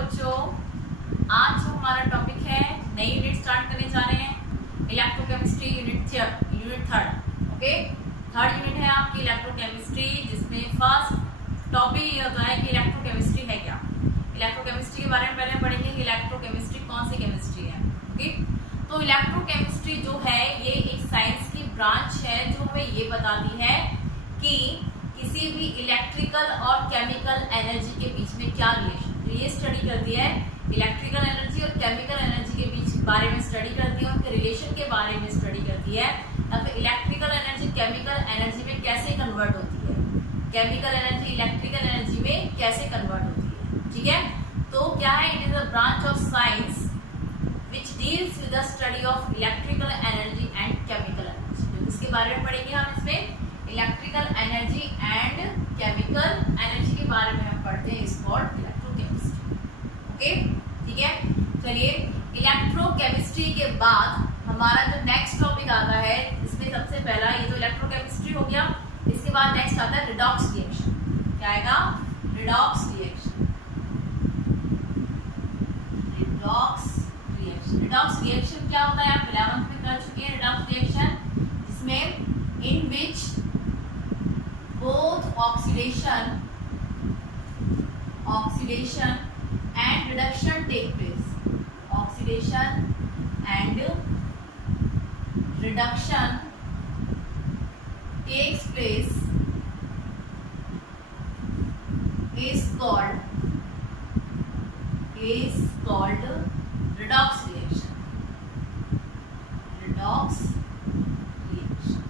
बच्चों, आज जो हमारा टॉपिक है, नई यूनिट स्टार्ट करने जा रहे हैं electrochemistry unit third. Okay, third unit है आपकी इलेक्ट्रोकेमिस्ट्री, जिसमें फर्स्ट टॉपिक ये होता है कि इलेक्ट्रोकेमिस्ट्री है क्या। इलेक्ट्रोकेमिस्ट्री के बारे में पहले पढ़ेंगे कि इलेक्ट्रोकेमिस्ट्री कौन सी केमिस्ट्री है। ओके, तो इलेक्ट्रोकेमिस्ट्री जो है ये एक साइंस की ब्रांच है जो हमें ये बताती है कि किसी भी इलेक्ट्रिकल और केमिकल एनर्जी के बीच में क्या रिलेशन, तो ये स्टडी करती है इलेक्ट्रिकल एनर्जी और केमिकल एनर्जी के बीच बारे में स्टडी करती है, उनके रिलेशन के बारे में स्टडी करती है, या फिर इलेक्ट्रिकल एनर्जी केमिकल एनर्जी में कैसे कन्वर्ट होती है, केमिकल एनर्जी इलेक्ट्रिकल एनर्जी में कैसे कन्वर्ट होती है। ठीक है, तो क्या है, it is a branch of science which deals with the study of electrical energy and chemical energy. तो इसके बारे में पढ़ेंगे हम, इसमें electrical energy and chemical energy के बारे में हम पढ़ते हैं, इस कॉल्ड इलेक्ट्रोकेमिस्ट्री। ओके, ठीक है, चलिए इलेक्ट्रोकेमिस्ट्री के बाद हमारा जो नेक्स्ट टॉपिक आता है, इसमें सबसे पहला ये तो इलेक्ट्रोकेमिस्ट्री हो गया, इसके बाद नेक्स्ट आता है रिडॉक्स रिएक्शन। क्या आएगा? Redox reaction. Redox reaction, redox reaction क्या होता है, आप 11th में कर चुके हैं रिडॉक्स रिएक्शन, जिसमें इन विच both oxidation and reduction take place. Oxidation and reduction takes place is called redox reaction. Redox reaction.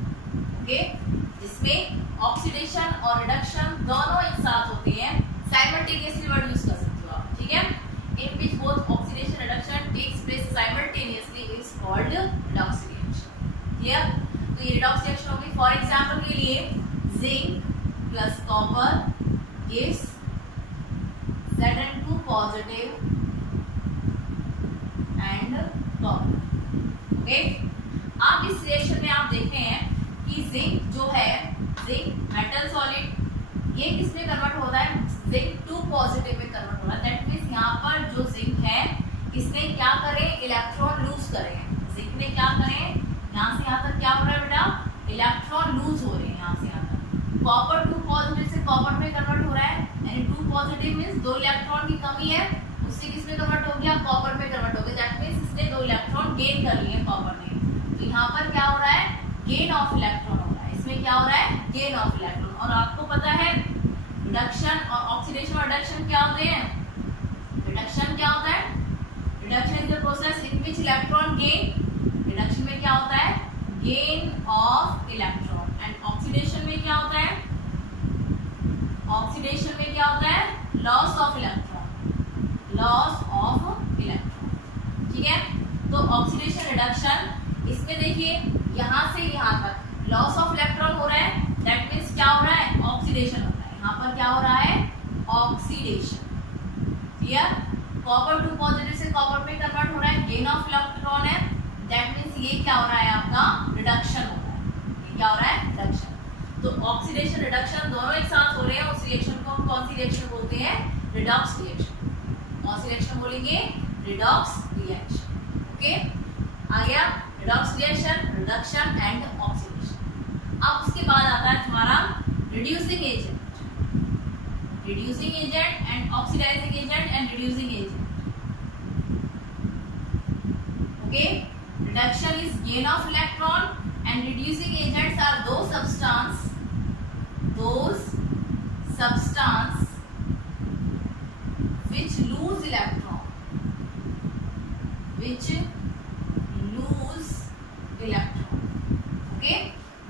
Okay, जिसमें ऑक्सीडेशन और रिडक्शन दोनों एक साथ होते हैं, साइमल्टेनियसली वर्ड यूज कर सकते हो आप। ठीक है, in which both oxidation reduction takes place simultaneously is called redox reaction. Clear? तो ये रिडॉक्स रिएक्शन होगी। फॉर एग्जांपल के लिए zinc plus copper gives Zn2 positive and copper. Okay, अब इस रिएक्शन में आप देखते हैं कि जिंक जो है, जिंक मेटल सॉलिड, ये किसमें कन्वर्ट होता है, Zinc2 पॉजिटिव में कन्वर्ट हो रहा है। दैट मींस यहाँ पर जो जिंक है इसने क्या करे, इलेक्ट्रॉन लूज करे। जिंक ने क्या करे, यहाँ से यहाँ तक क्या हो रहा है बेटा, इलेक्ट्रॉन लूज हो रहे हैं यहाँ से यहाँ तक। कॉपर 2 पॉजिटिव से कॉपर में कन्वर्ट हो रहा है, यानी 2 पॉजिटिव मींस 2 इलेक्ट्रॉन की कमी है, उससे किसमें कन्वर्ट हो गया, कॉपर में कन्वर्ट हो गया। दैट मींस इसने 2 इलेक्ट्रॉन गेन कर लिए कॉपर ने। तो यहाँ पर क्या हो रहा है, गेन ऑफ इलेक्ट्रॉन हो रहा है। इसमें क्या हो रहा है, गेन ऑफ इलेक्ट्रॉन। और आपको पता है रिडक्शन और ऑक्सीडेशन और रिडक्शन क्या होते हैं। रिडक्शन क्या होता है, reduction is the process in which electron gain, reduction में क्या होता है, gain of electron. And oxidation में क्या होता है, ऑक्सीडेशन में क्या होता है, loss of electron, loss of electron. ठीक है, तो ऑक्सीडेशन रिडक्शन, इसमें देखिए यहां से यहां तक लॉस ऑफ इलेक्ट्रॉन हो रहा है, दैट मींस क्या हो रहा है, ऑक्सीडेशन हो रहा है। यहाँ पर क्या हो रहा है, ऑक्सीडेशन। क्लियर? कॉपर 2 पॉजिटिव से कॉपर में कन्वर्ट हो रहा है, गेन ऑफ इलेक्ट्रॉन है, दैट मींस ये क्या हो रहा है, आपका रिडक्शन हो रहा है। ये क्या हो रहा है, रिडक्शन। तो ऑक्सीडेशन रिडक्शन दोनों एक साथ हो रहे हैं, उस रिएक्शन को हम कौन सी रिएक्शन बोलते हैं, रिडॉक्स रिएक्शन। कौन सी रिएक्शन बोलेंगे, रिडॉक्स रिएक्शन। ओके, आ गया redox reaction, reduction and oxidation. अब उसके बाद आता है तुम्हारा reducing agent, reducing agent and oxidising agent and reducing agent. Okay, reduction is gain of electron and reducing agents are those substance which lose electron, okay,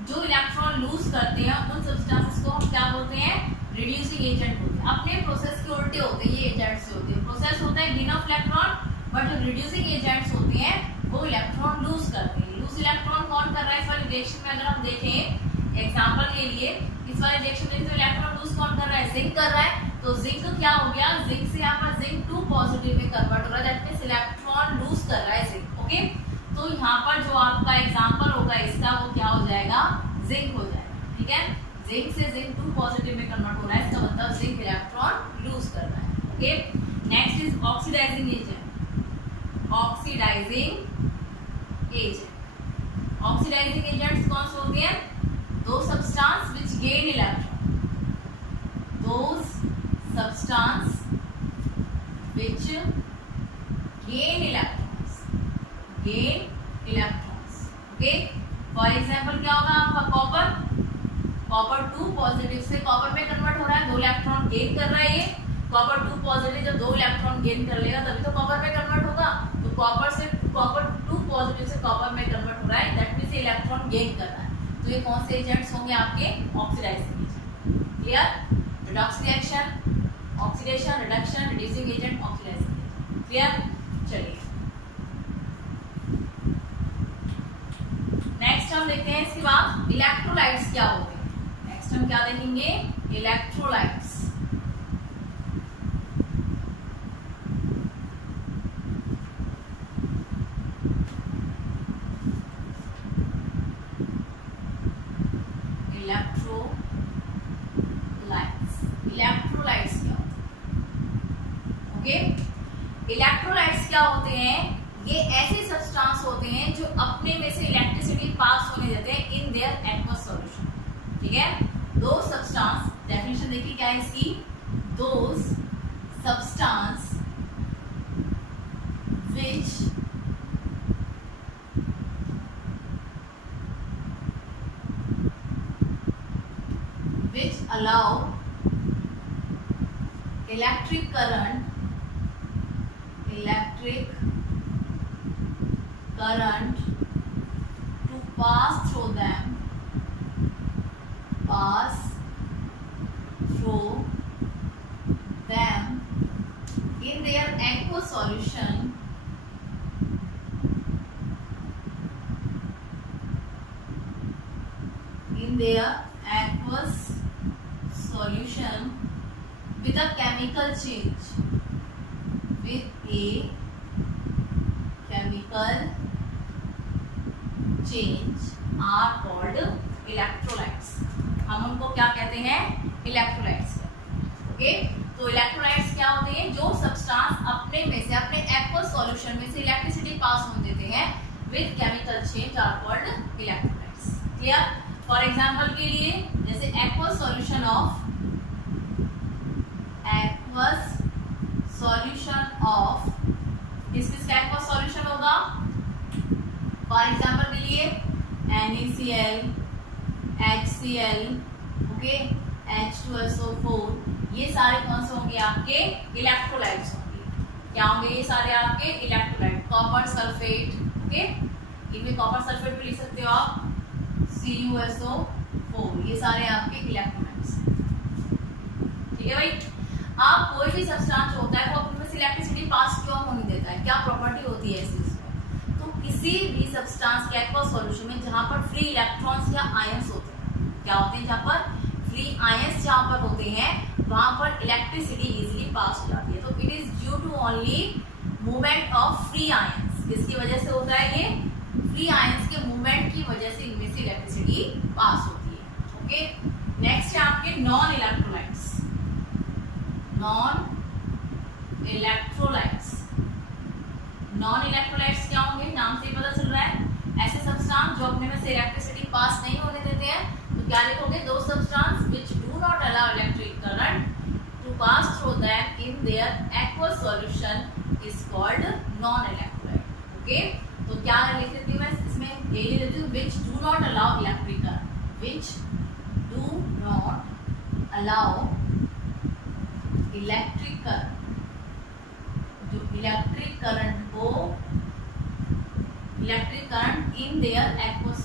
जो electron lose करते हैं उन सब्सटेंसेस को हम क्या बोलते हैं, रिड्यूसिंग एजेंट बोलते हैं। अपने प्रोसेस के उल्टे होते हैं, ये एजेंट्स होते हैं। प्रोसेस होता है गेन ऑफ इलेक्ट्रॉन, बट जो रिड्यूसिंग एजेंट्स होते हैं वो इलेक्ट्रॉन लूज करते हैं। लूज इलेक्ट्रॉन कौन कर रहा है, इस वाले रिएक्शन में अगर हम देखें एग्जांपल के लिए, इस वाले रिएक्शन में जो इलेक्ट्रॉन लूज कौन कर रहा है, जिंक कर रहा है। तो जिंक क्या हो गया, जिंक से यहाँ पर Zinc2 पॉजिटिव में कन्वर्ट हो रहा है, दैट मींस इलेक्ट्रॉन लूज कर रहा है जिंक। ओके, तो यहाँ पर जो आपका एग्जांपल होगा इसका, वो क्या हो जाएगा, जिंक हो जाएगा। ठीक है, जिंक से Zinc2 पॉजिटिव में कन्वर्ट हो रहा है, इसका मतलब जिंक इलेक्ट्रॉन लूज कर रहा है। Okay, next is oxidising agent. Oxidising agent, oxidising agents कौन से होते हैं? Those substance which gain electron, those substance which gain electrons, okay. For example क्या होगा आपका कॉपर, कॉपर 2 पॉजिटिव से कॉपर में कन्वर्ट हो रहा है, 2 इलेक्ट्रॉन गेन कर रहा है ये। कॉपर 2 पॉजिटिव जब 2 इलेक्ट्रॉन गेन कर लेगा तभी तो कॉपर में कन्वर्ट होगा। तो कॉपर 2 पॉजिटिव से कॉपर में कन्वर्ट हो रहा है, दैट मींस इलेक्ट्रॉन गेन कर रहा है। तो ये कौन से एजेंट्स होंगे आपके? Oxidising agent. Clear? Redox reaction, oxidation, reduction, reducing agent, oxidising agent. Clear? चलिए नेक्स्ट हम देखते हैं इसके बाद इलेक्ट्रोलाइट्स क्या होते हैं। नेक्स्ट हम क्या देखेंगे? इलेक्ट्रोलाइट्स। इलेक्ट्रोलाइट्स क्या होते हैं? ओके, इलेक्ट्रोलाइट्स क्या होते हैं? ये ऐसे सब्सटेंस होते हैं जो अपने में से इलेक्ट्रिसिटी पास होने देते हैं इन देयर एक्वस सॉल्यूशन। ठीक है, दो सब्सटेंस, डेफिनेशन देखिए क्या है इसकी, those substance which allow electric current to pass through them, in their aqueous solution with a chemical change, are called electrolytes। हम उनको क्या कहते हैं? इलेक्ट्रोलाइट्स। ओके, तो इलेक्ट्रोलाइट्स क्या होते हैं? जो सब्सटेंस अपने में से, अपने एक्वस सॉल्यूशन में से इलेक्ट्रिसिटी पास होने देते हैं with chemical change, are called electrolytes. Clear? For example के लिए जैसे एक्वस सॉल्यूशन ऑफ किसका एक्वस सॉल्यूशन होगा? फॉर एग्जांपल के लिए NaCl, HCl, ओके, H2SO4, ये सारे कौन से होंगे? आपके इलेक्ट्रोलाइट्स होंगे। क्या होंगे ये सारे? आपके इलेक्ट्रोलाइट। कॉपर सल्फेट, ओके, इनमें कॉपर सल्फेट भी लिख सकते हो आप, CuSO4, ये सारे आपके इलेक्ट्रोलाइट्स। ठीक है भाई। आप कोई भी सब्सटेंस होता है वो अपने से इलेक्ट्रिसिटी पास क्यों होने देता है? क्या प्रॉपर्टी होती है इसकी? तो किसी भी सब्सटेंस के एक्वस सॉल्यूशन में जहां पर फ्री इलेक्ट्रॉन्स या आयंस होते हैं, क्या होते हैं? जहां पर फ्री आयंस जहां पर होते हैं वहां पर इलेक्ट्रिसिटी इजीली पास हो जाती है। तो it is due to only movement of free ions. किसकी वजह से होता है ये? फ्री आयंस के मूवमेंट की वजह से इनमें से इलेक्ट्रिसिटी पास होती है। ओके, नेक्स्ट है आपके नॉन इलेक्ट्रोलाइट्स। नॉन इलेक्ट्रोलाइट्स क्या होंगे? नाम से ही पता चल रहा है, ऐसे सब्सटेंस जो अपने में से इलेक्ट्रिसिटी पास नहीं होने देते हैं। तो क्या लिखोगे? दो substance which do not allow electric current to pass through them in their aqueous solution is called non-electrolyte। Okay, तो क्या लिख देती हूँ मैं इसमें? ये लिख देती हूँ which do not allow electric current, which do not allow electric current, जो electric current in their aqueous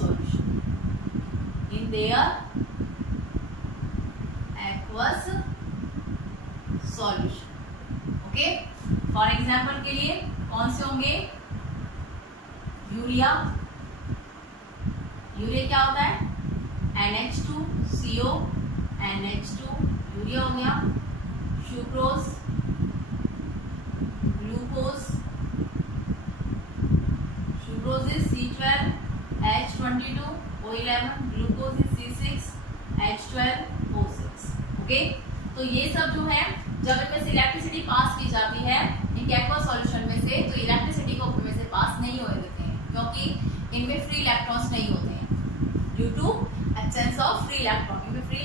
solution, okay. For example के लिए कौन से होंगे? यूरिया क्या होता है? NH2CO, NH2 यूरिया हो गया। Sucrose, glucose, sucrose is C12, H22, O11, glucose is C6, H12, O6। Okay, तो ये सब जो है जब इनमें से इलेक्ट्रिसिटी पास की जाती है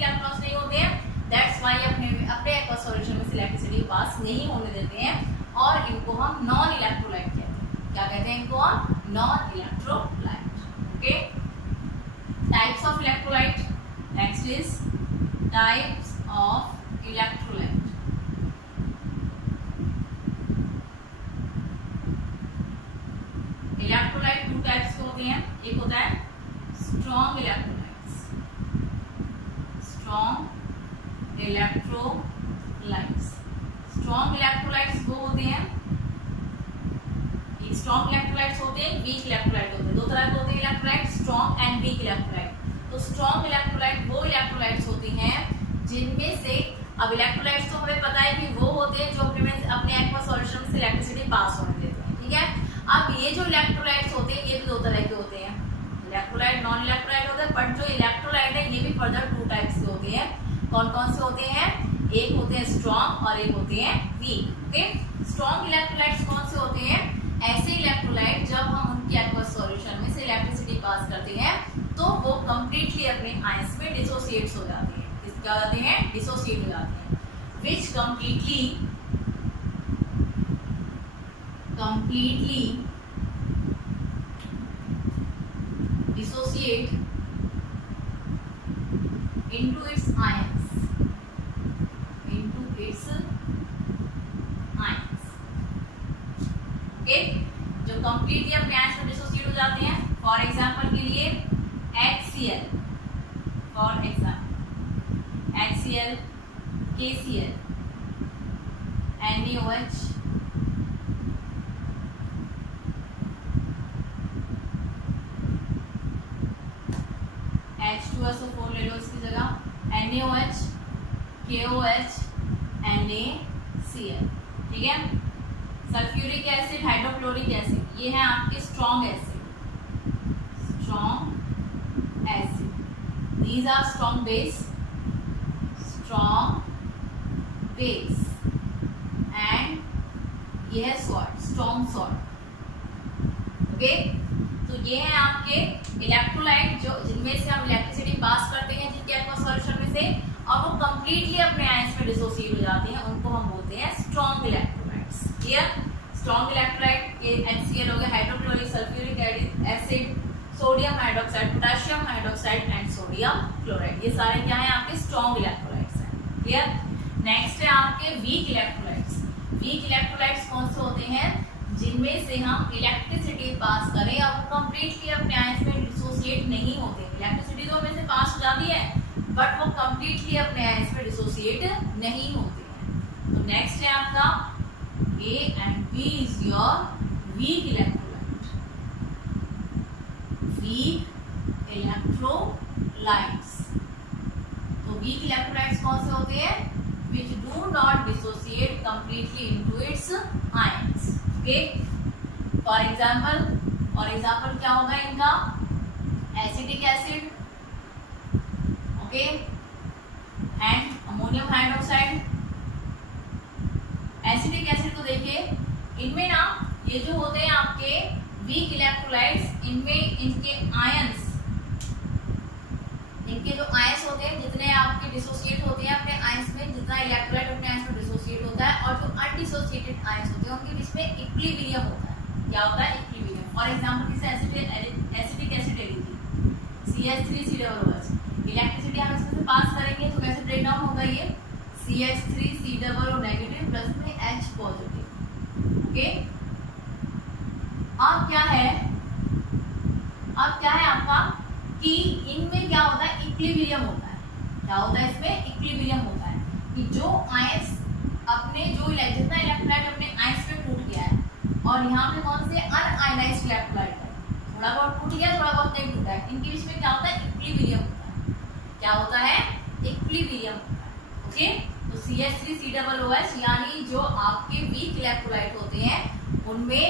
गैप लॉस नहीं होते हैं, दैट्स वाई अपने एक्वस सॉल्यूशन में इलेक्ट्रिसिटी पास नहीं होने देते हैं और इनको हम नॉन इलेक्ट्रोलाइट कहते हैं। क्या कहते हैं इनको हम? Non electrolyte. Okay, types of electrolyte. Next is types of electrolyte. Electrolyte two types के होते हैं, एक होता है strong electrolytes, strong electrolytes. Strong electrolytes वो होते हैं, एक स्ट्रॉन्ग इलेक्ट्रोलाइट्स होते हैं, वीक इलेक्ट्रोलाइट होते हैं। दो तरह के होते हैं electrolyte, strong and weak electrolyte. तो स्ट्रॉन्ग इलेक्ट्रोलाइट वो इलेक्ट्रोलाइट्स होती हैं जिनमें से, अब इलेक्ट्रोलाइट्स तो हमें पता है कि वो होते हैं जो अपने एक्वा सॉल्यूशन से इलेक्ट्रिसिटी पास होने देते हैं, ठीक है। अब ये जो इलेक्ट्रोलाइट्स होते हैं ये भी दो तरह के होते हैं, इलेक्ट्रोलाइट नॉन इलेक्ट्रोलाइट होते हैं, बट जो इलेक्ट्रोलाइट है ये भी फर्दर टू टाइप्स के होते हैं। कौन कौन से होते हैं? एक होते हैं स्ट्रॉन्ग और एक होते हैं वीक। ओके, स्ट्रॉन्ग इलेक्ट्रोलाइट्स कौन से होते हैं? ऐसे इलेक्ट्रोलाइट जब हम उनके एक्वस सॉल्यूशन में से इलेक्ट्रिसिटी पास करते हैं तो वो कंप्लीटली अपने आयंस में डिसोसिएट्स हो जाते हैं। क्या हो जाते हैं? डिसोसिएट हो जाते हैं, विच completely dissociate into its ions, okay, जो कंप्लीटली अपने आयंस में डिसोसिएट हो जाते हैं। फॉर एग्जांपल के लिए HCl, for example HCl, KCl, NaOH, H2SO4 ले लो इसकी जगह, NaOH, KOH, NaCl, ठीक है। सल्फ्यूरिक एसिड, हाइड्रोक्लोरिक एसिड, ये है आपके strong acid, these are strong base, and ये है सॉल्ट, स्ट्रॉन्ग सॉल्ट। ओके, तो ये है आपके इलेक्ट्रोलाइट जो जिनमें से हम इलेक्ट्रिसिटी पास करते हैं जिनके एक्वस सॉल्यूशन में से, और वो कंप्लीटली अपने आयंस में डिसोसिएट हो जाते हैं, उनको हम बोलते हैं strong electrolytes. Clear? Strong electrolyte ये HCl हो गया, hydrochloric, sulphuric acid, sodium hydroxide, potassium hydroxide and sodium chloride, ये सारे क्या है आपके स्ट्रॉन्ग इलेक्ट्रोलाइट्स हैं। क्लियर? नेक्स्ट है आपके वीक इलेक्ट्रोलाइट्स। वीक इलेक्ट्रोलाइट्स कौन से होते हैं? जिनमें से हम इलेक्ट्रिसिटी पास करें और वो कंप्लीटली अपने आयंस में डिसोसिएट नहीं होते। इलेक्ट्रिसिटी तो हमें से पास हो जाती है बट वो कंप्लीटली अपने आयंस में डिसोसिएट नहीं होते हैं। तो नेक्स्ट है आपका A and B is your weak electrolyte. Weak electrolytes. तो weak electrolytes कौन से होते हैं? Which do not dissociate completely into its ions. Okay? For example क्या होगा इनका? Acetic acid, okay, and ammonium hydroxide. Acidic acid तो देखिए इनमें ना ये जो होते हैं आपके वीक इलेक्ट्रोलाइट्स, इनमें इनके आयंस, इनके जो आयंस होते हैं जितने आपके डिसोसिएट होते हैं अपने आयंस में, जितना इलेक्ट्रोलाइट अपने आयंस में डिसोसिएट होता है, और जो अनडिसोसिएटेड आयंस होते हैं उनके बीच में इक्विलिब्रियम होता है। क्या होता है? इक्विलिब्रियम। फॉर एग्जांपल जैसे एसिडिक एसिड ले लीजिए, CH3COOH, इलेक्ट्रिसिटी हम इसमें से पास करेंगे तो कैसे ब्रेक डाउन होगा? ये CH3COO नेगेटिव प्लस में H पॉजिटिव। ओके, अब क्या है आपका कि इनमें क्या होता है? इक्विलिब्रियम होता है। क्या होता है इसमें? इक्विलिब्रियम होता है कि जो आयंस अपने जितना इलेक्ट्रोलाइट अपने आयंस में टूट गया है, और यहाँ पे कौन से अनआयनाइज्ड इलेक्ट्रोलाइट है, थोड़ा बहुत टूट गया, थोड़ा बहुत नहीं टूटा है, इनके बीच में क्या होता है? इक्विलिब्रियम होता है। क्या होता है? इक्विलिब्रियम होता है। ओके, तो CH3COOH यानी जो आपके वीक इलेक्ट्रोलाइट होते हैं उनमें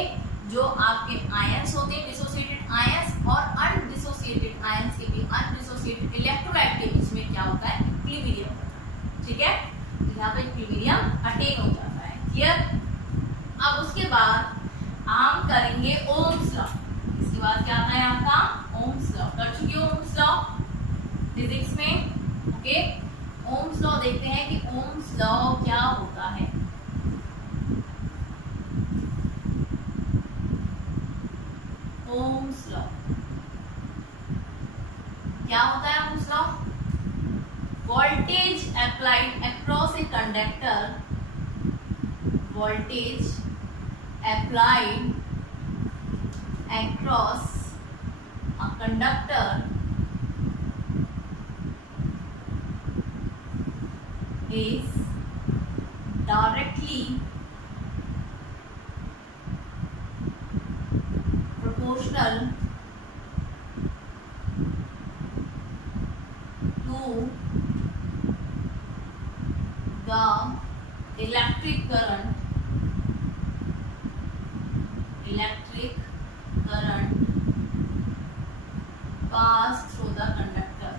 जो आपके आयंस होते हैं, डिसोसिएटेड आयंस और अनडिसोसिएटेड आयंस के बीच, अनडिसोसिएटेड इलेक्ट्रोलाइट के बीच में क्या होता है? इक्विलिब्रियम होता है। ठीक है, यहाँ पे इक्विलिब्रियम अटेन हो जाता है। क्लियर? अब उसके बाद हम करेंगे ओम्स लॉ। इसके बाद क्या आता है आपका? Ohm's law. कर चुकी हो ओम्स लॉ फिजिक्स में? ओके, ओम्स लॉ देखते हैं कि ओम्स लॉ क्या होता है। ओम्स लॉ क्या होता है? Ohm's law, voltage applied across a conductor, voltage applied across a conductor is directly proportional to the electric current passed through the conductor,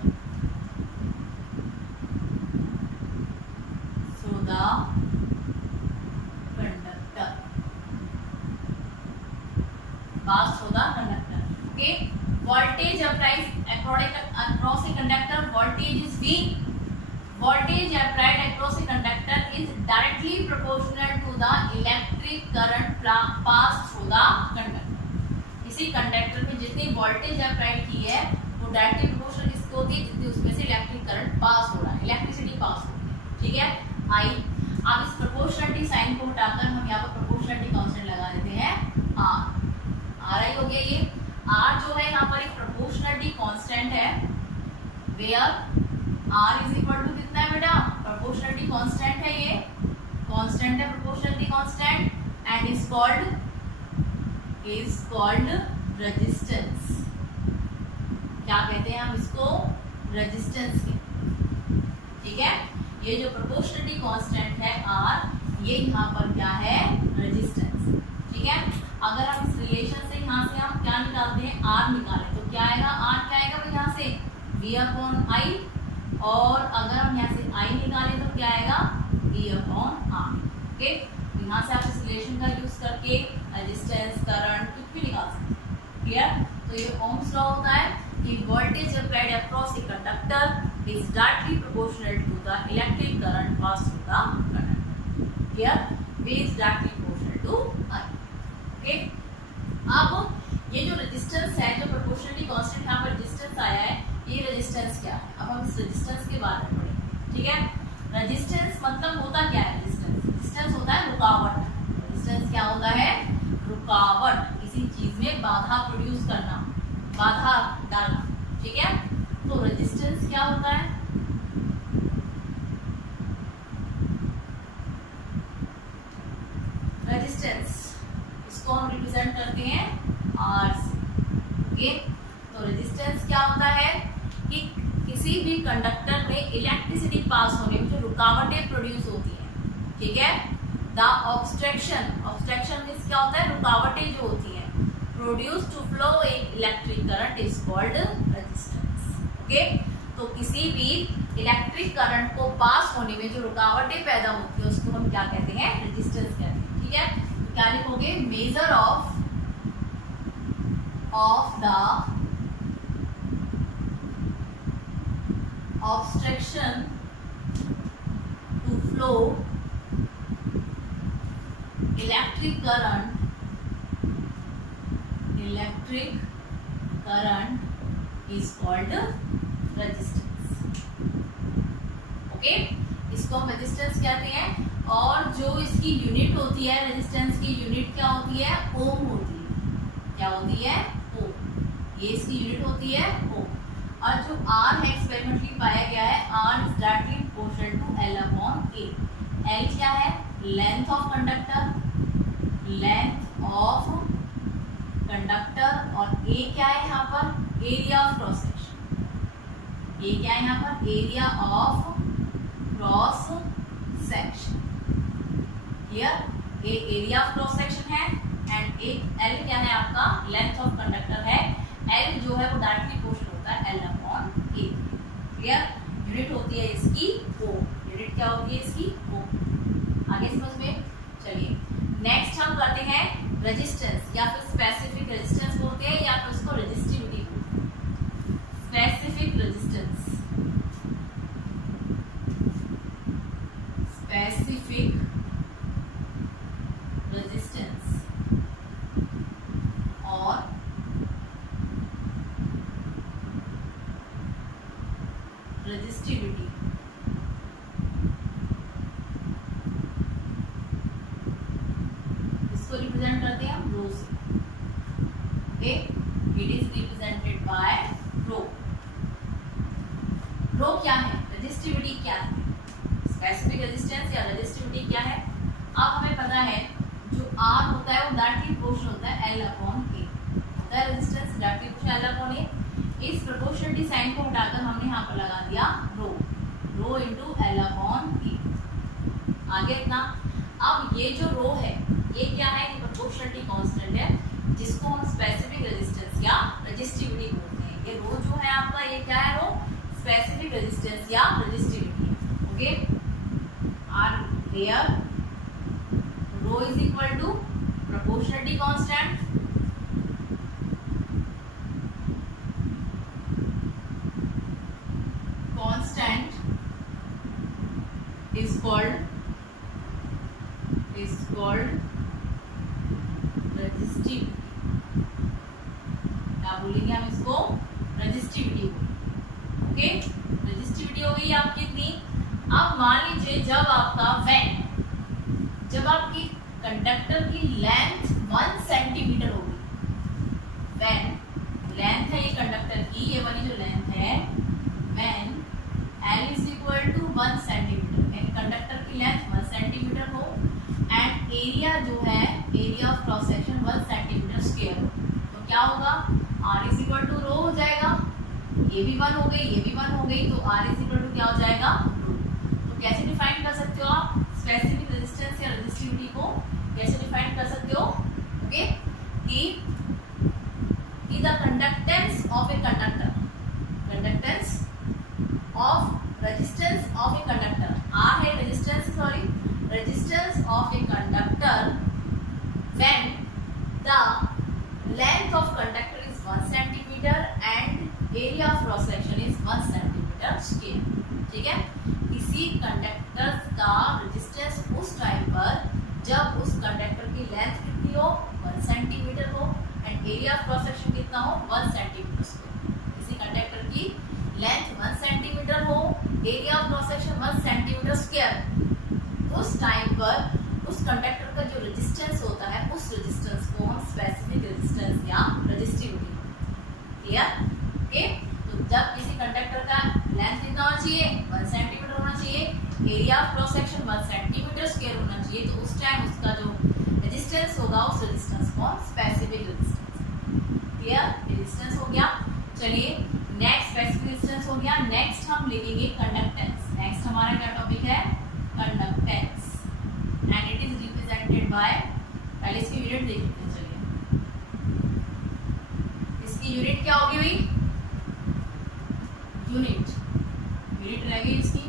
passed through the conductor. Okay, voltage applied across a conductor, voltage is V. Voltage applied across a conductor is directly proportional to the electric current passed through the conductor. इसी conductor में जितनी voltage applied की है वो directly proportional किसको होती है? जितनी उसमें से इलेक्ट्रिक करंट पास हो रहा है, इलेक्ट्रिसिटी पास हो रही है। ठीक है, आई अब इस प्रोपोर्शनलिटी साइन को हटाकर हम यहाँ पर प्रोपोर्शनलिटी कांस्टेंट लगा देते हैं आर। आर आई हो गया ये। आर जो है यहाँ पर एक प्रोपोर्शनलिटी कांस्टेंट है, where R is equal to कितना है बेटा? प्रोपोर्शनलिटी कांस्टेंट है, ये कांस्टेंट है proportionality constant, and is called resistance. क्या कहते हैं हम इसको? रेजिस्टेंस के। ठीक है, ये जो प्रोपोर्शनलिटी कांस्टेंट है आर, ये यहाँ पर क्या है? रेजिस्टेंस। ठीक है, अगर हम इस रिलेशन से यहाँ से हम क्या निकालते हैं? आर निकालें तो क्या आएगा? आर क्या आएगा भाई यहाँ से? V अपॉन आई, और अगर हम यहाँ से आई निकालें तो क्या आएगा? V upon are. ओके, यहाँ से आप इस रिलेशन का यूज करके रेजिस्टेंस, करंट कुछ भी निकाल सकते हैं। क्लियर? तो ये ओम्स लॉ होता है कि voltage applied across a conductor is directly proportional to the electric current pass through the conductor. Clear? V is directly proportional to I। Okay, अब ये जो रेजिस्टेंस है, जो प्रोपोर्शनलिटी कांस्टेंट यहाँ पर रेजिस्टेंस आया है, ये रेजिस्टेंस क्या है? अब हम इस रेजिस्टेंस के बारे में पढ़ेंगे। ठीक है, रेजिस्टेंस मतलब होता क्या है? रेजिस्टेंस होता है रुकावट। रेजिस्टेंस क्या होता है? रुकावट, किसी चीज में बाधा प्रोड्यूस करना, बाधा डालना। ठीक है, तो रेजिस्टेंस क्या होता है? रेजिस्टेंस इसको हम रिप्रेजेंट करते हैं आर से। ओके, तो रेजिस्टेंस क्या होता है कि किसी भी कंडक्टर में इलेक्ट्रिसिटी पास होने में जो रुकावटें प्रोड्यूस होती हैं। ठीक है, द ऑब्स्ट्रक्शन, ऑब्स्ट्रक्शन मींस क्या होता है? रुकावटें जो होती हैं produce to flow a electric current is called resistance. Okay, तो किसी भी इलेक्ट्रिक करंट को पास होने में जो रुकावटें पैदा होती है उसको हम क्या कहते हैं? रेजिस्टेंस कहते हैं। ठीक है, क्या लिखोगे? Measure of the obstruction to flow electric current is called resistance। Okay, इसको हम रेजिस्टेंस कहते हैं, और जो इसकी यूनिट होती है, रेजिस्टेंस की यूनिट क्या होती है? ओम होती है। क्या होती है? ओम। ये इसकी यूनिट होती है ओम। और जो R है एक्सपेरिमेंटली पाया गया है, R is directly proportional to L upon A। L क्या है? Length of conductor, length of conductor, और A क्या है यहाँ पर? Area of cross section. A क्या है यहाँ पर? Area of cross section. Clear? ये एरिया ऑफ क्रॉस सेक्शन है, एंड एक L क्या है आपका? लेंथ ऑफ कंडक्टर है। L जो है वो डायरेक्टली प्रोपोर्शनल होता है L upon A। Clear? Unit होती है इसकी O। यूनिट क्या होती है इसकी? O। आगे समझ में? चलिए नेक्स्ट हम करते हैं रेजिस्टेंस, या फिर स्पेसिफिक रेजिस्टेंस बोलते हैं, या फिर उसको रेजिस्टिविटी बोलते हैं। स्पेसिफिक रेजिस्टेंस, रेजिस्टेंस और रेजिस्टिविटी इसको रिप्रेजेंट करते हैं हम रो से। Okay, it is represented by rho. Rho क्या है, रेजिस्टिविटी क्या है, स्पेसिफिक रेजिस्टेंस या रेजिस्टिविटी क्या है। अब हमें पता है जो R होता है वो डायरेक्टली प्रोपोर्शनल होता है L अपॉन A होता है, resistance directly proportional L upon A। इस प्रोपोर्शनलिटी साइन को हटाकर हमने यहाँ पर लगा दिया रो इनटू L अपॉन A। आगे इतना। अब ये जो रो है ये क्या है, ये प्रोपोर्शनलिटी कांस्टेंट है जिसको हम स्पेसिफिक रेजिस्टेंस या रेजिस्टिविटी बोलते हैं। ये रो जो है आपका, ये क्या है, रो स्पेसिफिक रेजिस्टेंस या resistivity. Okay, R here rho is equal to proportionality constant is called resistivity। क्या बोलेंगे हम इसको, रेजिस्टिविटी। ओके, रेजिस्टिविटी हो गई आपकी इतनी। अब मान लीजिए जब आपकी कंडक्टर की लेंथ 1 सेंटीमीटर होगी, लेंथ है ये कंडक्टर की, ये वाली जो लेंथ है, when L is equal to 1 centimetre, यानी कंडक्टर की लेंथ 1 सेंटीमीटर हो एंड एरिया जो है, area of cross section 1 centimetre square हो, तो क्या होगा, R is equal to rho हो जाएगा। ये भी 1 हो गई, ये भी 1 हो गई, तो R इज इक्वल टू क्या हो जाएगा, रो। तो कैसे डिफाइन कर सकते हो आप स्पेसिफिक रेजिस्टेंस या रेजिस्टिविटी को, कैसे डिफाइन कर सकते हो। ओके, कि the conductance of a conductor, conductance of resistance of a conductor, R है resistance, sorry, resistance of a conductor when the length of conductor is 1 centimetre and area of cross section is 1 centimetre square. ठीक है, किसी conductor का resistance उस time पर जब उस conductor की लेंथ कितनी हो, 1 सेंटीमीटर हो and area of cross section कितना हो, 1 सेंटीमीटर स्क्वायर। किसी कंडक्टर की लेंथ 1 सेंटीमीटर हो, area of cross section 1 centimetre square, उस टाइम पर उस कंडक्टर का जो रेजिस्टेंस होता है, उस रेजिस्टेंस को हम स्पेसिफिक रेजिस्टेंस या रेजिस्टिविटी। क्लियर। ओके, तो जब किसी कंडक्टर का लेंथ कितना होना चाहिए, 1 सेंटीमीटर होना चाहिए, area of cross section 1 centimetre square होना चाहिए, तो उस टाइम उसका जो रेजिस्टेंस होगा, उस रेजिस्टेंस को स्पेसिफिक रेजिस्टेंस। क्लियर, रेजिस्टेंस हो गया। चलिए नेक्स्ट स्पेसिफिक रेजिस्टेंस हो गया। नेक्स्ट हम लिखेंगे कंडक्टेंस। नेक्स्ट हमारा क्या टॉपिक है, conductance, and it is represented bye, पहले इसकी यूनिट देख लेते हैं। चलिए, इसकी यूनिट क्या होगी भाई, यूनिट रहेगी इसकी।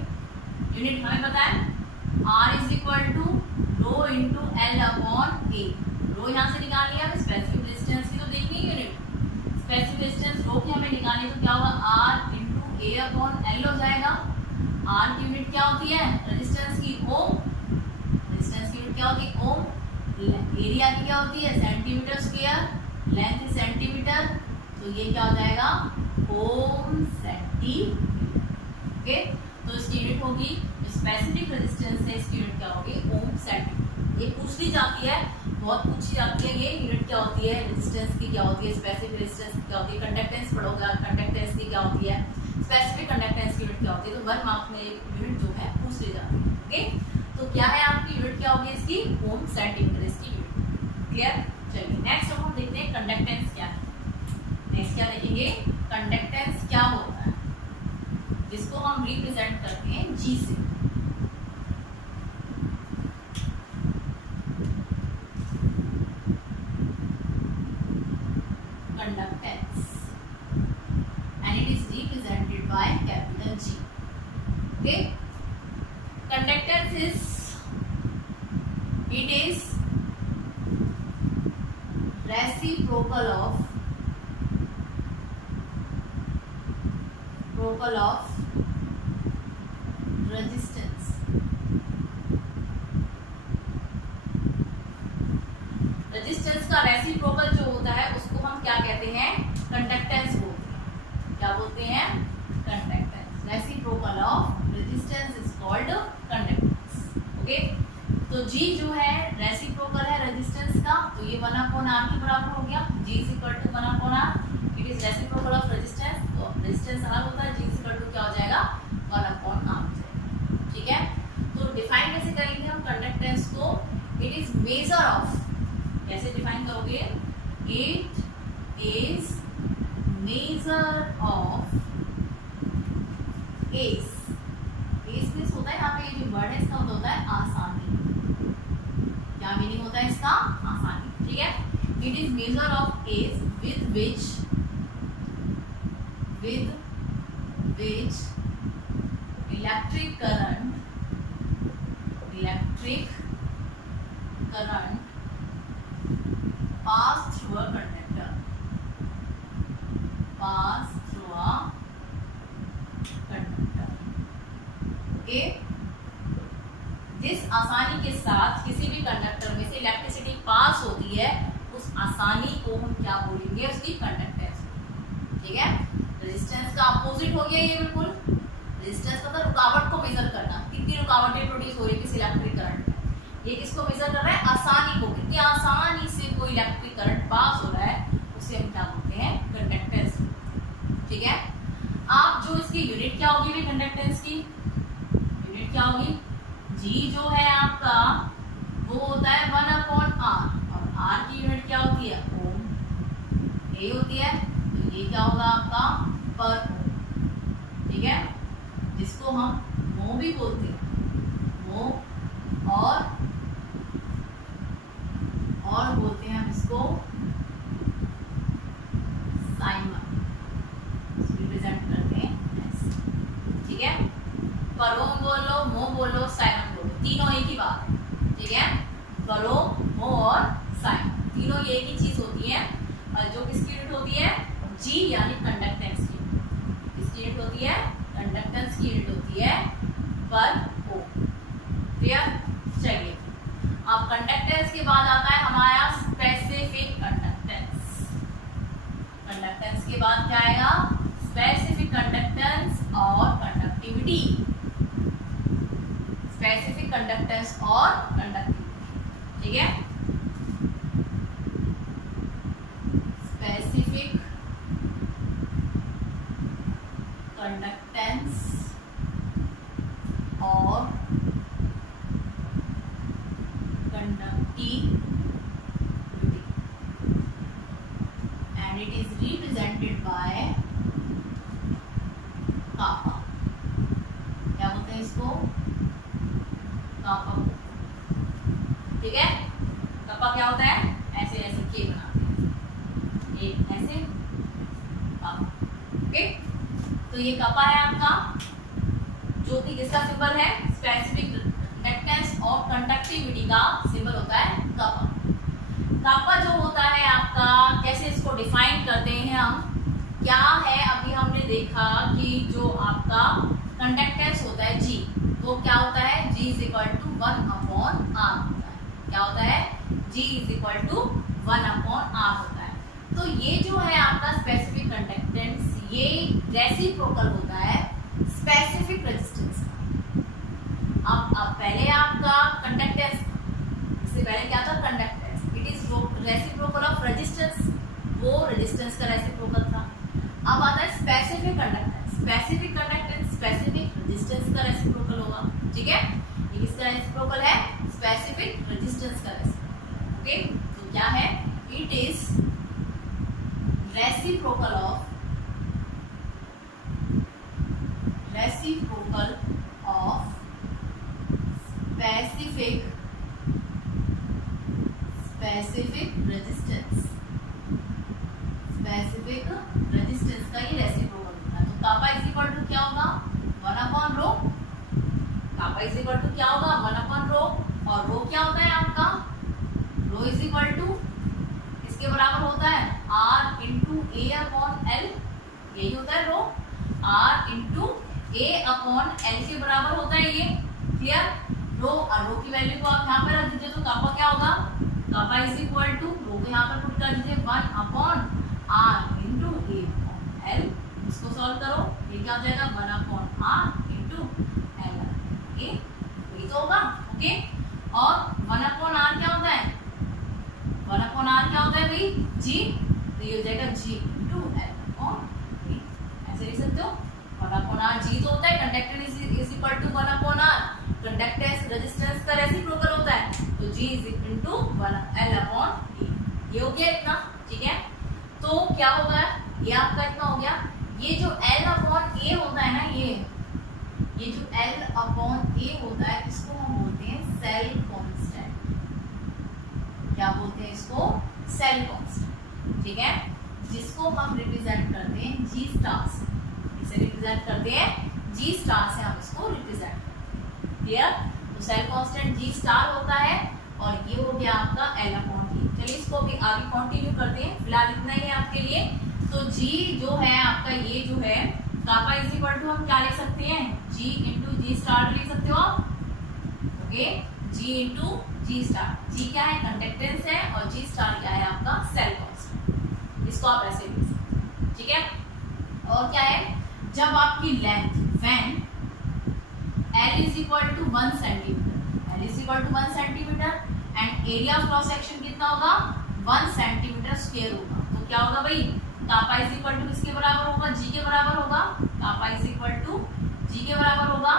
यूनिट हमें पता है R is equal to rho into L upon A। Rho यहाँ से निकाल लिया, हमें स्पेसिफिक रेजिस्टेंस की तो देखनी है यूनिट। स्पेसिफिक रेजिस्टेंस रो की हमें निकालनी, तो क्या होगा, R into A upon L हो जाएगा। R की यूनिट क्या होती है, रेजिस्टेंस की ओम, रेजिस्टेंस की यूनिट क्या होती है, ओम। एरिया की क्या होती है, centimetre square, length is centimetre, तो ये क्या हो जाएगा, ओम सेंटीमीटर। ओके, तो इसकी यूनिट होगी, स्पेसिफिक रेजिस्टेंस है, इसकी यूनिट क्या होगी, ओम सेंटीमीटर। ये पूछ ली जाती है, बहुत पूछी जाती है, ये यूनिट क्या होती है, रेजिस्टेंस की क्या होती है, स्पेसिफिक रेजिस्टेंस की क्या होती है, कंडक्टेंस पढ़ोगे, कंडक्टेंस की क्या होती है, स्पेसिफिक कंडक्टेंस की यूनिट क्या होती है, तो 1 मार्क में यूनिट जो है पूछ ली जाती है। ओके, तो क्या है आपकी यूनिट, क्या होगी इसकी, ओम सेंटीमीटर इसकी यूनिट। क्लियर। चलिए नेक्स्ट हम देखते हैं कंडक्टेंस क्या है। नेक्स्ट क्या देखेंगे, कंडक्टेंस क्या होता है, जिसको हम रिप्रेजेंट करते हैं G से। Conductance and it is represented by capital G। Okay, conductance is, it is reciprocal of resistance resistance का रेसिप्रोकल जो होता है उसको हम क्या कहते हैं, कंडक्टेंस बोलते हैं। क्या बोलते हैं, conductance. Reciprocal of resistance is called conductance. Okay, तो G जो है रेसिप्रोकल है रेजिस्टेंस का, तो ये 1/r के बराबर हो गया। G is equal to 1/r, it is reciprocal of resistance. तो रेजिस्टेंस अलग होता है, G इज इक्वल टू क्या हो जाएगा, 1/r। ठीक है, तो डिफाइन कैसे करेंगे हम कंडक्टेंस को, इट इज मेजर ऑफ, कैसे डिफाइन करोगे, it is measure of S. S means होता है यहाँ पे, ये जो वर्ड है इसका मतलब होता है आसानी। क्या मीनिंग होता है इसका, आसानी। ठीक है, it is measure of S with which electric current pass through a conductor, okay. जिस आसानी के साथ किसी भी कंडक्टर में से इलेक्ट्रिसिटी पास होती है, उस आसानी को हम क्या बोलेंगे, उसकी कंडक्टेंस। ठीक है, रेजिस्टेंस का अपोजिट हो गया ये बिल्कुल। रेजिस्टेंस का रुकावट को मेजर करना, कितनी रुकावटें प्रोड्यूस हो रही है किसी इलेक्ट्रिक करंट में। ये किसको मेजर कर रहा है, आसानी को, कितनी आसानी से कोई इलेक्ट्रिक करंट पास हो रहा है, उसे हम क्या बोलते हैं, कंडक्टेंस। ठीक है, आप जो इसकी यूनिट क्या होगी भी कंडक्टेंस की, यूनिट क्या होगी, G जो है आपका वो होता है 1/r, और R की यूनिट क्या होती है, ओम। ये होती है, तो ये क्या होगा आपका पर ओम। ठीक है, जिसको हम मो भी बोलते हैं, मो, और बोलते हैं हम इसको साइमन, रिप्रेजेंट करते हैं ऐसे। ठीक है, पर ओम बोलो, मो बोलो, साइमन बोलो, तीनों एक ही बात है। ठीक है, पर ओम, मो और साइमन तीनों ये एक ही चीज होती है, और जो किसकी यूनिट होती है, G यानी कंडक्टेंस की। किसकी यूनिट होती है, कंडक्टेंस की यूनिट होती है पर ओम। क्लियर, चलिए अब कंडक्टेंस के बाद आता है हमारा स्पेसिफिक कंडक्टेंस। कंडक्टेंस के बाद क्या आएगा, स्पेसिफिक कंडक्टेंस और कंडक्टिविटी। स्पेसिफिक कंडक्टेंस और कंडक्टिविटी। ठीक है, स्पेसिफिक कंडक्टेंस और conductivity, and it is represented by kappa। क्या बोलते हैं इसको, kappa। ठीक है, kappa क्या होता है, ऐसे ऐसे के बनाते हैं, ये ऐसे kappa। ओके, तो ये kappa है आपका, जो कि किसका सिंबल है, स्पेसिफिक कंडक्टेंस और कंडक्टिविटी का सिंबल होता है कप्पा। कप्पा जो होता है आपका, कैसे इसको डिफाइन करते हैं हम, क्या है, अभी हमने देखा कि जो आपका कंडक्टेंस होता है G, वो क्या होता है, G is equal to 1/r होता है। क्या होता है, G is equal to 1/r होता है। तो ये जो है आपका स्पेसिफिक कंडक्टेंस, ये रेसिप्रोकल होता है स्पेसिफिक रेजिस्टेंस का। अब पहले आपका कंडक्टेंस, इससे पहले क्या था, conductance, it is reciprocal of resistance, वो रेजिस्टेंस का रेसिप्रोकल था। अब आता है specific conductance. Specific conductance specific resistance का रेसिप्रोकल होगा। ठीक है, ये किसका रेसिप्रोकल है, स्पेसिफिक रेजिस्टेंस का रेसिप्रोकल। ओके, तो क्या है, it is reciprocal of specific resistance. Specific resistance का ये रेसिप्रोकल होता है। तो कापा इज इक्वल टू क्या होगा, 1/ρ। कापा इज इक्वल टू क्या होगा, 1/ρ। और रो क्या होता है आपका, रो इज इक्वल टू इसके बराबर होता है R इंटू A/L। यही होता है रो, R इंटू A/L के बराबर होता है ये। क्लियर, रो और रो की वैल्यू को आप यहाँ पे रख दीजिए, तो कापा क्या होगा, कापा इज इक्वल टू कर दीजिए 1/r इंटू A/L। इसको सॉल्व करो, ये क्या हो जाएगा 1/r इंटू L। ये तो होगा ओके। और 1/r क्या होता है, 1/r क्या होता है भाई G, तो ये हो जाएगा G इंटू L। ऐसे लिख सकते हो 1/r G तो होता है conductance is equal to 1/r, conductance resistance का रेसिप्रोकल होता है, तो G is equal to L/E। ये हो गया इतना, ठीक है। तो क्या होगा, ये आपका इतना हो गया। ये जो L/A होता है ना, ये जो L/A होता है इसको हम बोलते हैं सेल कांस्टेंट। क्या बोलते हैं इसको, सेल कांस्टेंट, ठीक है, जिसको हम रिप्रेजेंट करते हैं G स्टार से। इसे रिप्रेजेंट करते हैं G स्टार से, हम इसको रिप्रेजेंट करते हैं। क्लियर। तो सेल कांस्टेंट G स्टार होता है और ये हो गया आपका L/E। चलिए इसको भी आगे कंटिन्यू करते हैं, फिलहाल इतना ही है आपके लिए। तो G जो है आपका, ये जो है कापा इज इक्वल टू हम क्या लिख सकते हैं, G इंटू G स्टार लिख सकते हो आप, okay. G into G star, G क्या है कंडक्टेंस है और G स्टार क्या है आपका सेल कांस्टेंट। इसको आप ऐसे लिख सकते हैं, ठीक है। और क्या है, जब आपकी length when L is equal to 1 centimetre, L is equal to 1 centimetre and area of cross section कितना होगा 1 सेंटीमीटर स्क्वायर होगा, तो क्या होगा भाई, कापा इज इक्वल टू किसके बराबर होगा, G के बराबर होगा। कापा इज इक्वल टू G के बराबर होगा।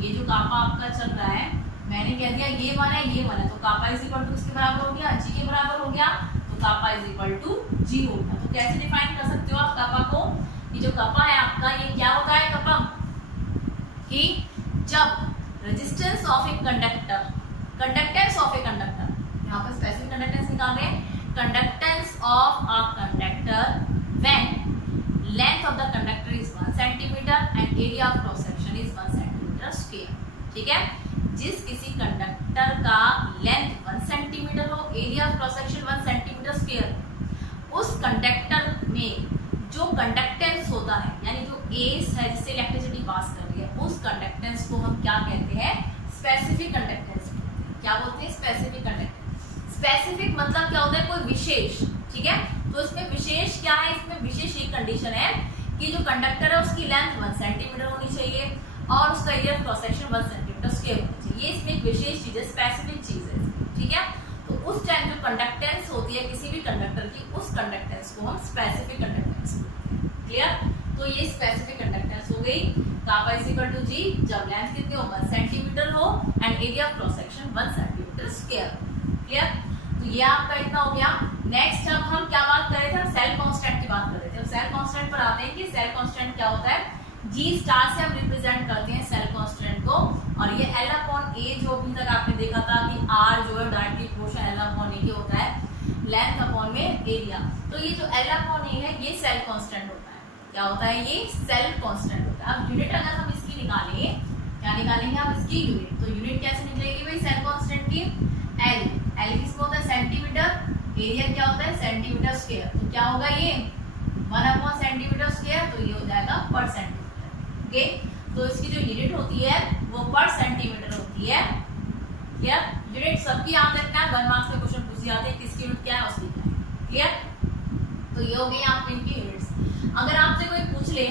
ये जो कापा आपका चल रहा है, मैंने कह दिया ये वन है ये वन है, तो कापा इज इक्वल टू किसके बराबर हो गया, G के बराबर हो गया, तो कापा इज इक्वल टू G होगा। तो कैसे डिफाइन कर सकते हो आप कापा को, ये जो कापा है आपका, ये क्या होता है कापा, कि जब resistance of a conductor, conductance of a conductor, यहाँ पर स्पेसिफिक कंडक्टेंस निकाल रहे हैं, conductance of a conductor when length of the conductor is 1 centimetre and area of cross section is 1 centimetre square, ठीक है। जिस किसी कंडक्टर का लेंथ 1 सेंटीमीटर हो, area of cross section 1 centimetre square, उस कंडक्टर में जो कंडक्टेंस होता है, यानी जो एस है जिससे इलेक्ट्रिसिटी पास कर रही है, उस कंडक्टेंस को हम क्या कहते हैं, स्पेसिफिक कंडक्टेंस। क्या बोलते हैं, स्पेसिफिक कंडक्टेंस। स्पेसिफिक मतलब क्या होता है, कोई विशेष, ठीक है। तो इसमें विशेष क्या है, इसमें विशेष एक कंडीशन है कि जो कंडक्टर है उसकी लेंथ 1 सेंटीमीटर होनी चाहिए और उसका area of cross section 1 centimetre square होना चाहिए। ये इसमें एक विशेष चीज है, स्पेसिफिक चीज है, ठीक है। तो उस टाइम जो कंडक्टेंस होती है किसी भी कंडक्टर की, उस कंडक्टेंस को हम स्पेसिफिक कंडक्टेंस बोलते हैं। क्लियर। तो ये स्पेसिफिक कंडक्टेंस हो गई। कापा इज इक्वल टू G जब लेंथ कितनी हो 1 सेंटीमीटर हो and area of cross section 1 centimetre square. Clear. तो ये आपका इतना हो गया। नेक्स्ट अब हम क्या बात कर रहे थे, सेल कांस्टेंट की बात कर रहे थे। सेल कांस्टेंट पर आते हैं कि सेल कांस्टेंट क्या होता है। G स्टार से हम रिप्रेजेंट करते हैं सेल कांस्टेंट को, और ये L/A जो अभी तक आपने देखा था कि R जो है डायरेक्टली प्रोपोर्शनल L/A के होता है लेंथ अपॉन में एरिया। तो ये जो L/A है ये सेल कांस्टेंट होता है। क्या होता है, ये सेल कांस्टेंट होता है। अब यूनिट अगर हम इसकी निकालेंगे, क्या निकालेंगे हम इसकी यूनिट, तो यूनिट कैसे निकलेगी भाई सेल कांस्टेंट की, L किसको होता है सेंटीमीटर, एरिया क्या होता है सेंटीमीटर स्क्वायर, तो क्या होगा ये 1/, सेंटीमीटर स्क्वायर, तो ये हो जाएगा पर सेंटीमीटर, ओके। तो इसकी जो यूनिट होती है वो पर सेंटीमीटर होती है। क्लियर। यूनिट सबकी याद रखना है, 1 मार्क्स में क्वेश्चन पूछ जाते हैं किसकी यूनिट क्या है उसकी क्या है। क्लियर। तो ये हो गई आपकी इनकी यूनिट्स। अगर आपसे कोई पूछ ले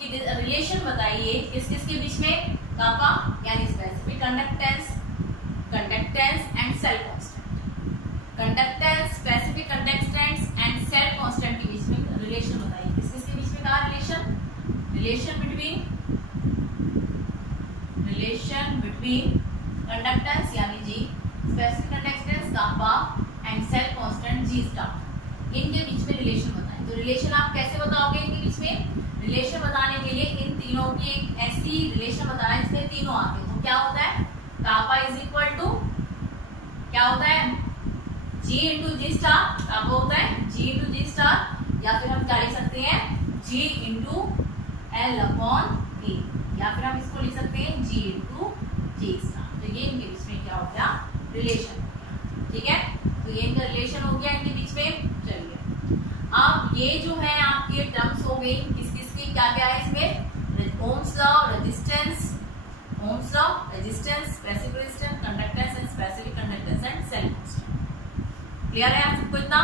कि रिलेशन बताइए किस किस के बीच में, कापा यानी specific conductance, conductance and cell constant, conductance, specific conductance and cell constant के बीच में रिलेशन बताइए। किस किस के बीच में कहा रिलेशन, रिलेशन बिटवीन कंडक्टेंस यानी G, specific conductance kappa and cell constant G star, इनके बीच में रिलेशन बताएं। तो रिलेशन आप कैसे बताओगे इनके बीच में, रिलेशन बताने के लिए इन तीनों की एक ऐसी रिलेशन बताना है जिसमें तीनों आते हैं। तो क्या होता है, कापा इज इक्वल टू क्या होता है G इंटू G स्टार, कापा होता है G इंटू G स्टार, या फिर हम क्या लिख सकते हैं G इंटू L/A, या फिर हम इसको लिख सकते हैं G इंटू G स्टार। तो ये इनके बीच में क्या हो गया रिलेशन, ठीक है। तो ये इनका रिलेशन हो गया इनके बीच में। चलिए अब ये जो है आपके टर्म्स हो गई किस किस की, क्या क्या है इसमें, Ohm's law, resistance, Ohm's law, resistance, specific resistance, conductance and specific conductance and cell constant. Clear है आप सबको इतना।